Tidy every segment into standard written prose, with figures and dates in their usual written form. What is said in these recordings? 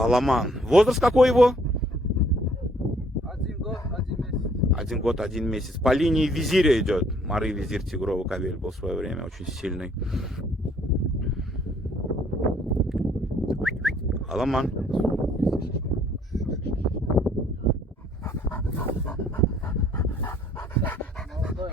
Аламан. Возраст какой его? 1 год, 1 месяц. 1 год, 1 месяц. По линии визиря идет. Мары визирь тигровый кобель был в свое время, очень сильный. Аламан. Молодой.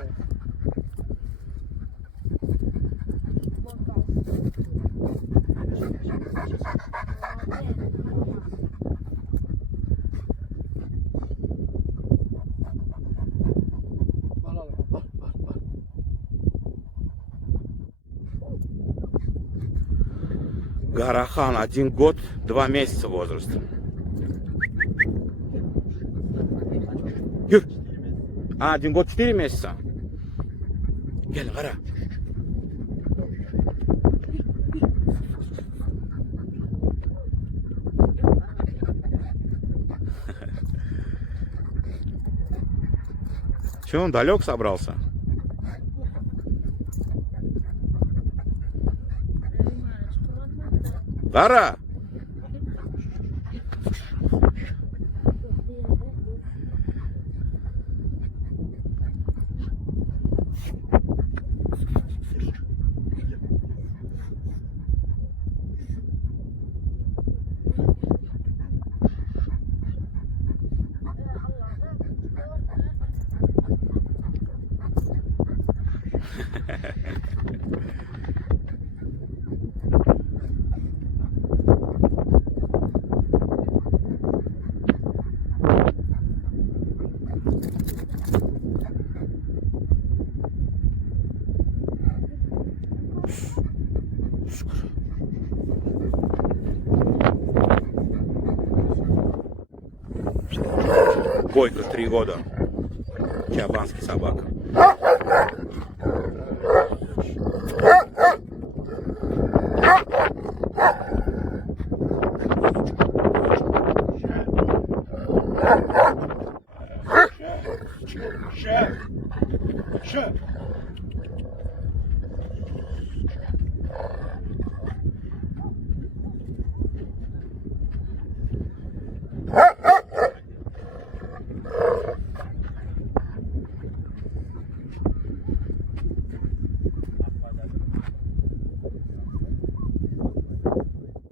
Гарахан, 1 год, 2 месяца возраст. Юр. 1 год, 4 месяца. Гел, гара. Че, он далек собрался? Гара! Бойко, 3 года. Чабанский собака.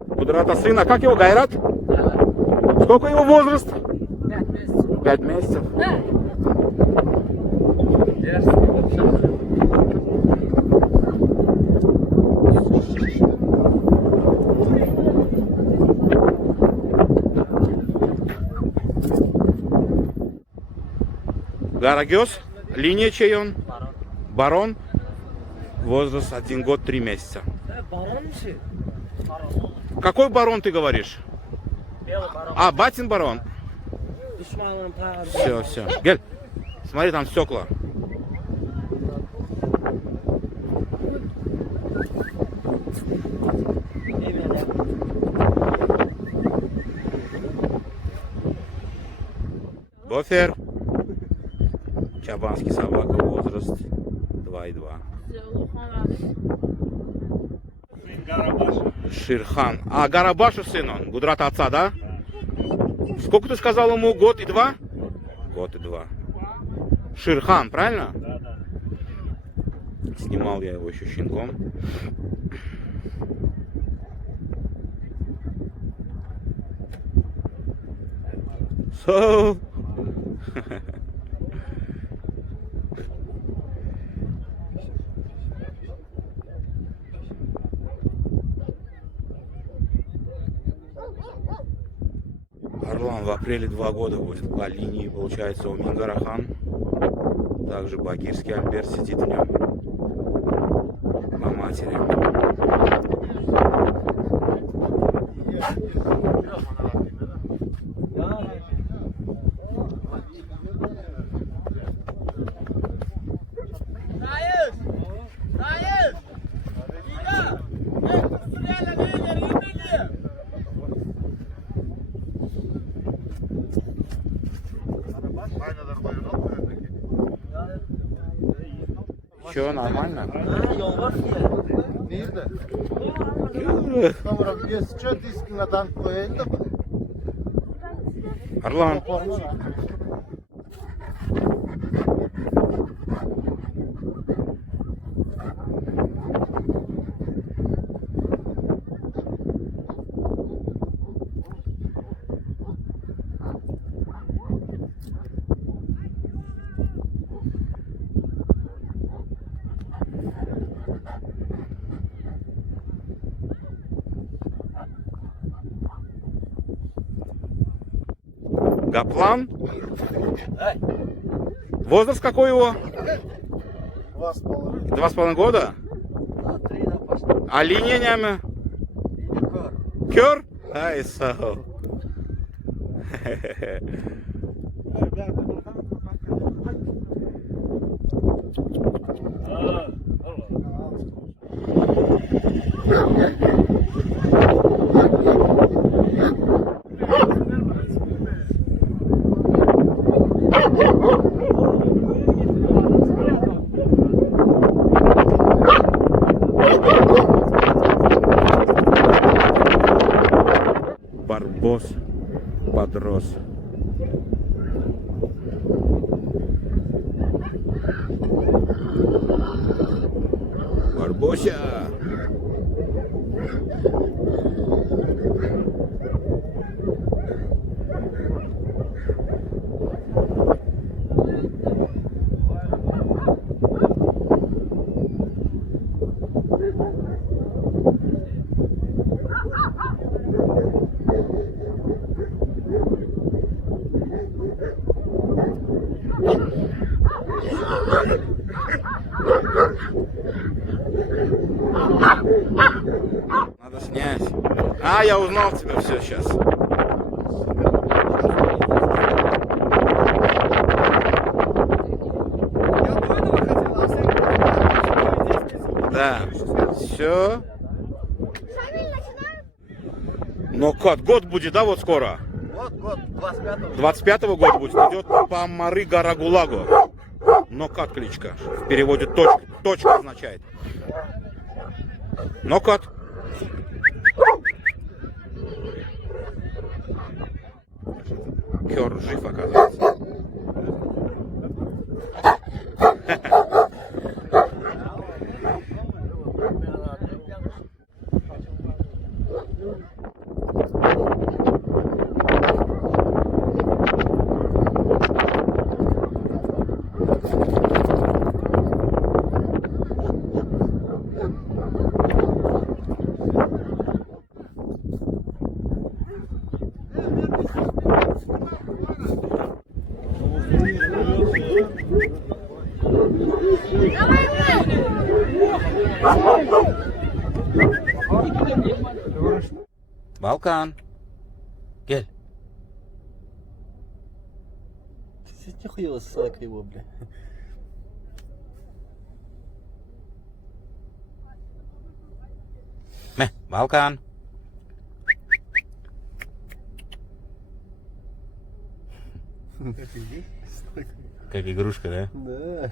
Кудрата сына, как его, Гайрат? Сколько его возраст? 5 месяцев. 5 месяцев. Дерзкий вообще. Гарагёс, линия чей он? Барон. Возраст 1 год, 3 месяца. Барон мыши? Какой барон ты говоришь? Белый барон. А, Батин барон. Düşmanın pahalı. Все, все. Гель, смотри, там стекла. Бофер. Чабанский собака, возраст 2,2. Ширхан. А, Гарабашу сын он, Гудрат отца, да? Сколько ты сказал ему? Год и 2? Год и 2. Ширхан, правильно? Да, да. Снимал я его еще щенком. So. Орлан в апреле 2 года будет. По линии получается у Мингарахан. Также Багирский Альберт сидит в нем. По матери. Че, нормально? Nerede? Tamam, biz çok diskinadan koyalım. Орлан. Гаплан? Эй, Возраст какой его? 2,5. 2,5 года? на 3 на пошли. А линия нями? Кер? Ай, сау. Барбос подрос. Барбося! Надо снять. А, я узнал тебя, все, сейчас. Да, все. Но год будет, да, вот скоро? Год, 25-го. 25-го года будет. Идет по Мары Гора Гулаго. Нокат кличка. В переводе точка означает. Нокат. Кер жив, оказывается. Балкан. Гель. Нихуя ссак его, бля. Балкан. Как игрушка, да? Да.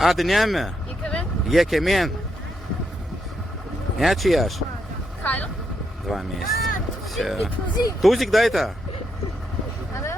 Adı ne mi? Yıkımı. Yekemen. Не чьяш? Кайл. 2 месяца. Все. Тузик. Тузик, да, это? Алло.